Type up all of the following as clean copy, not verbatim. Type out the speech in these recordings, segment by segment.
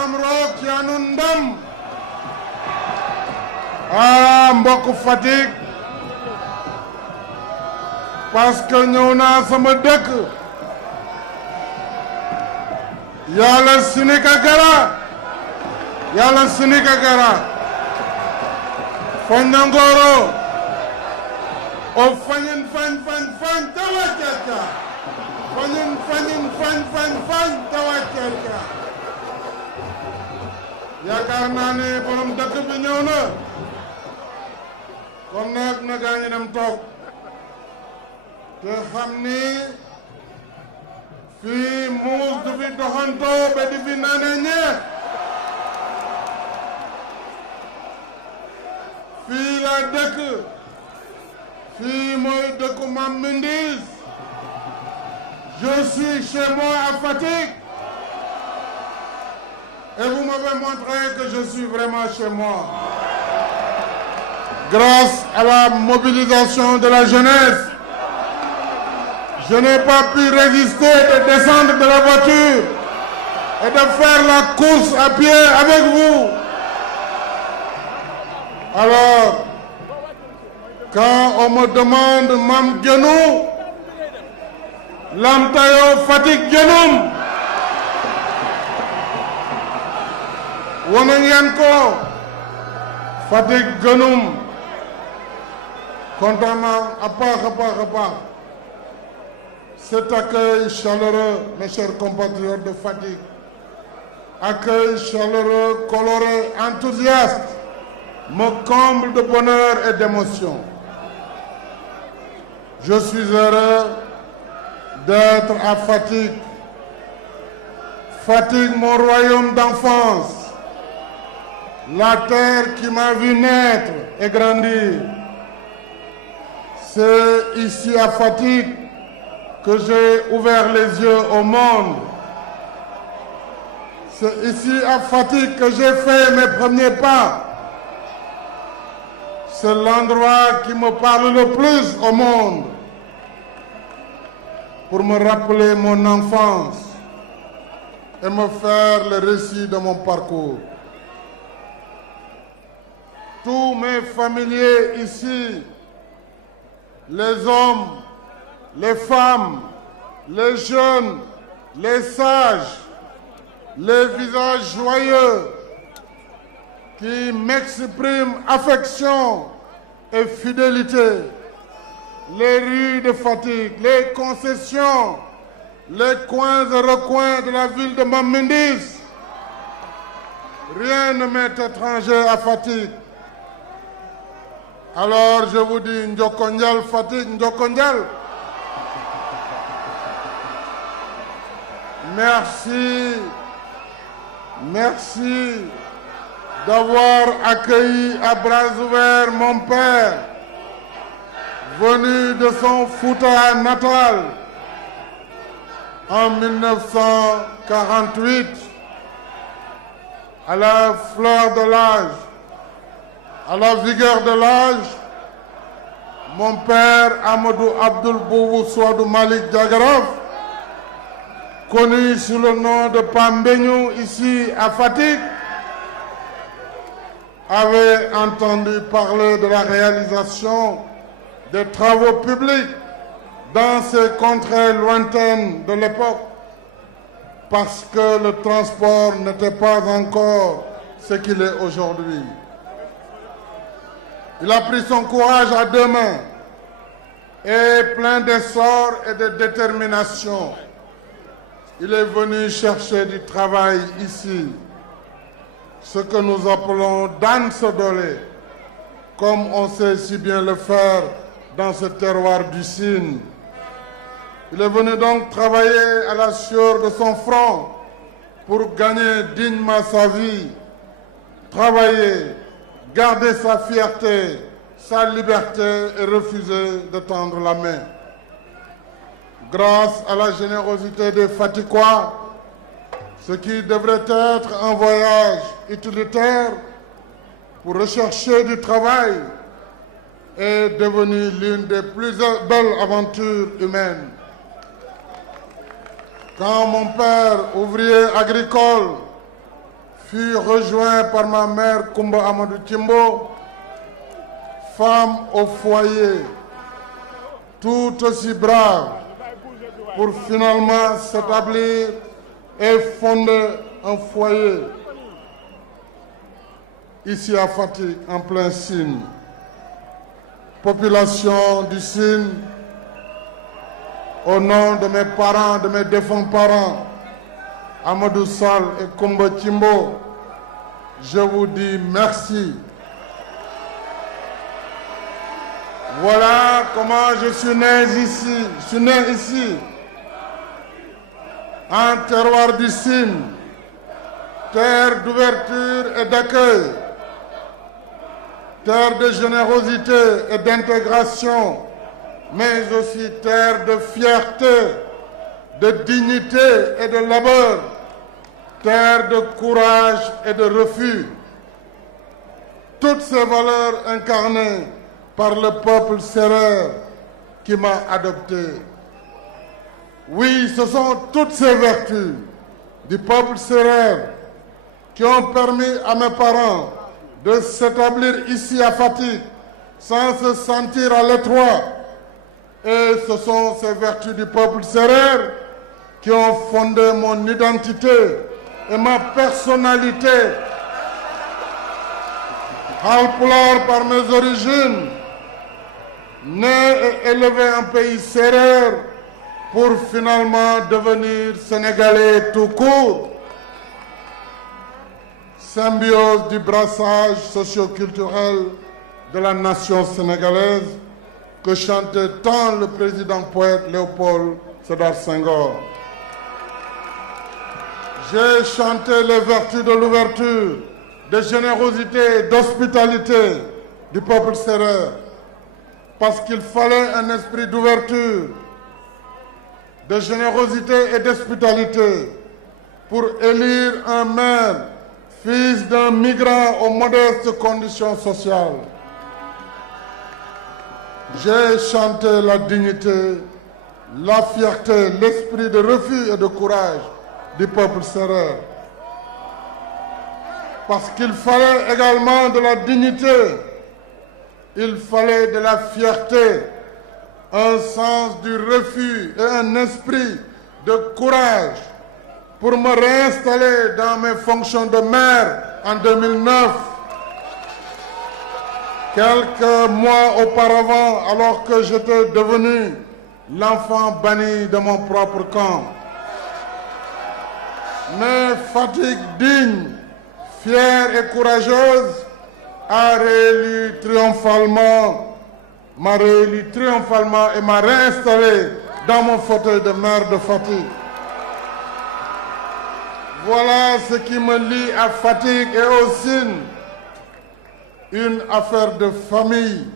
borom roog yaanu ndam ah mbokk Fatick parce que ñëw naa sama dëkk yàlla sinika gara fañ na ngoro o fañin fañ tawacaca fañin fañ tawacaca yaakaar naa ne borom dëkk bi ñëw na kon nag na gaa ñi dem toog te xam ni fii muus du fi doxantoo ba di fi naane ñeex fii la dëkk fii mooy dëkku Mame Mindis je suis chez moi à Fatick et vous m'avez montré que je suis vraiment chez moi grâce à la mobilisation de la jeunesse. Je n'ai pas pu résister de descendre de la voiture et de faire la course à pied avec vous. Alors, quand on me demande Mam Guénou, Lamtayo Fatick Guénoum, Wonanyanko Fatick Guénoum, contrairement à part. Cet accueil chaleureux, mes chers compatriotes de Fatick, accueil chaleureux, coloré, enthousiaste, me comble de bonheur et d'émotion. Je suis heureux d'être à Fatick. Fatick, mon royaume d'enfance, la terre qui m'a vu naître et grandir. C'est ici à Fatick que j'ai ouvert les yeux au monde. C'est ici à Fatick que j'ai fait mes premiers pas. C'est l'endroit qui me parle le plus au monde pour me rappeler mon enfance et me faire le récit de mon parcours. Tous mes familiers ici, les hommes, les femmes, les jeunes, les sages, les visages joyeux qui m'expriment affection et fidélité. Les rues de Fatick, les concessions, les coins et recoins de la ville de Mame Mindis. Rien ne m'est étranger à Fatick. Alors je vous dis Njokondjal Fatick, Njokondjal. Merci d'avoir accueilli à bras ouverts mon père, venu de son Fouta natal en 1948, à la fleur de l'âge, à la vigueur de l'âge. Mon père Amadou Abdoul Boubou Souadou Malik Diagaraf, connu sous le nom de Pambegnou ici à Fatick, avait entendu parler de la réalisation des travaux publics dans ces contrées lointaines de l'époque, parce que le transport n'était pas encore ce qu'il est aujourd'hui. Il a pris son courage à deux mains et plein d'essor et de détermination. Il est venu chercher du travail ici, ce que nous appelons Dan Sodolé, comme on sait si bien le faire dans ce terroir du Sine. Il est venu donc travailler à la sueur de son front pour gagner dignement sa vie, travailler, garder sa fierté, sa liberté et refuser de tendre la main. Grâce à la générosité des Fatickois, ce qui devrait être un voyage utilitaire pour rechercher du travail est devenu l'une des plus belles aventures humaines. Quand mon père, ouvrier agricole, fut rejoint par ma mère Koumba Amadou Timbo, femme au foyer, tout aussi brave, pour finalement s'établir et fonder un foyer ici à Fatick, en plein Sine. Population du Sine, au nom de mes parents, de mes défunts parents, Amadou Sall et Koumba Timbo, je vous dis merci. Voilà comment je suis né ici. Je suis né ici, en terroir du Sine, terre d'ouverture et d'accueil, terre de générosité et d'intégration, mais aussi terre de fierté, de dignité et de labeur, terre de courage et de refus. Toutes ces valeurs incarnées par le peuple sérère qui m'a adopté. Oui, ce sont toutes ces vertus du peuple sérère qui ont permis à mes parents de s'établir ici à Fatick sans se sentir à l'étroit. Et ce sont ces vertus du peuple sérère qui ont fondé mon identité et ma personnalité. Halpulaar par mes origines, né et élevé en pays sérère pour finalement devenir sénégalais tout court. Symbiose du brassage socio-culturel de la nation sénégalaise que chantait tant le président poète Léopold Sédar Senghor. J'ai chanté les vertus de l'ouverture, de générosité et d'hospitalité du peuple sérère, parce qu'il fallait un esprit d'ouverture, de générosité et d'hospitalité pour élire un maire, fils d'un migrant aux modestes conditions sociales. J'ai chanté la dignité, la fierté, l'esprit de refus et de courage du peuple sérère. Parce qu'il fallait également de la dignité, il fallait de la fierté, un sens du refus et un esprit de courage pour me réinstaller dans mes fonctions de maire en 2009. Quelques mois auparavant, alors que j'étais devenu l'enfant banni de mon propre camp. Mais Fatick digne, fière et courageuse, m'a réélu triomphalement et m'a réinstallé dans mon fauteuil de maire de Fatick. Voilà ce qui me lie à Fatick et au Sine. Une affaire de famille,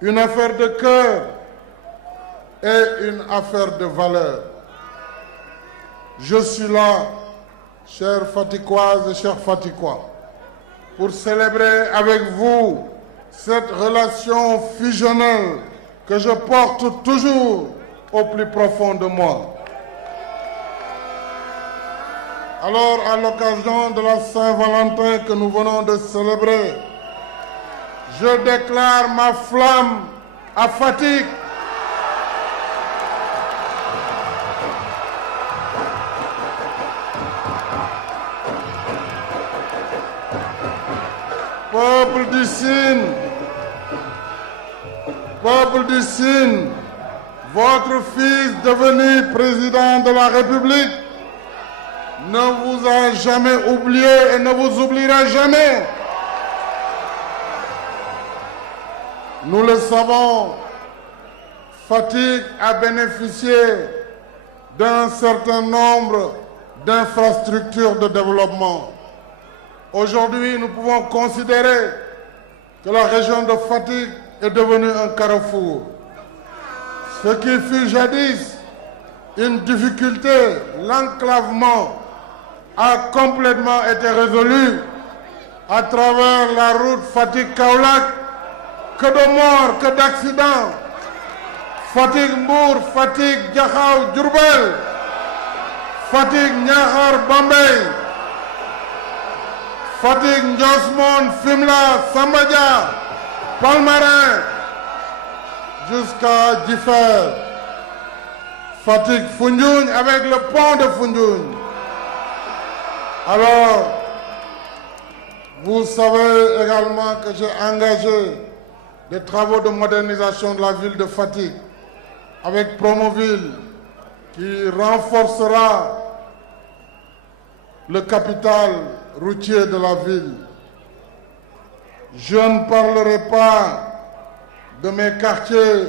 une affaire de cœur et une affaire de valeur. Je suis là, chères Fatickoises et chers Fatickois, pour célébrer avec vous cette relation fusionnelle que je porte toujours au plus profond de moi. Alors, à l'occasion de la Saint-Valentin que nous venons de célébrer, je déclare ma flamme à Fatick. Peuple du Sine, votre fils devenu président de la République ne vous a jamais oublié et ne vous oubliera jamais. Nous le savons, Fatick a bénéficié d'un certain nombre d'infrastructures de développement. Aujourd'hui, nous pouvons considérer que la région de Fatick est devenue un carrefour. Ce qui fut jadis une difficulté, l'enclavement, a complètement été résolu à travers la route Fatick-Kaolack. Que de morts, que d'accidents. Fatick-Mbour, Fatick-Diakhao, Diourbel, Fatick-Niakhar, Bambey, Fatick, Ndiosmone, Fimela, Samba Dia, Palmarin, jusqu'à Differ. Fatick, Foundiougne avec le pont de Foundiougne. Alors, vous savez également que j'ai engagé des travaux de modernisation de la ville de Fatick avec Promoville qui renforcera le capital routier de la ville. Je ne parlerai pas de mes quartiers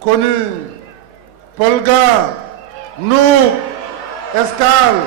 connus, Polga, Nouk, Escale.